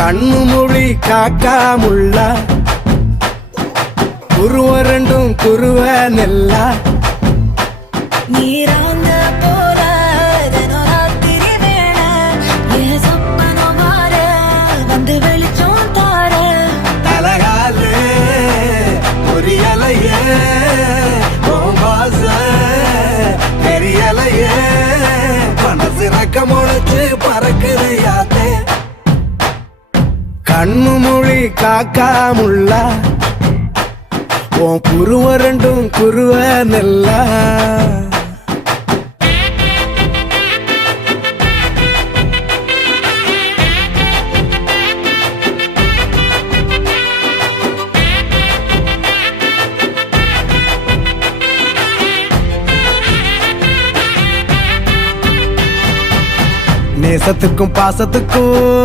கண்ணு மொழி காக்காமுள்ள குருவ ரெண்டும் குருவ நெல்லா நீராங்க போல தினராத்திரி வேண என் சொப்பனம் மாற வந்து வெளிச்சம் தார தலகாலே பொரியலையே ஓம்பாச பெரியலையே மனசு ரக்க முளைச்சு பறக்குது யாத்தே கண்ணு மொழி காக்காமுள்ள உன் குருவ ரெண்டும் குருவ நெல்லா நேசத்துக்கும் பாசத்துக்கும்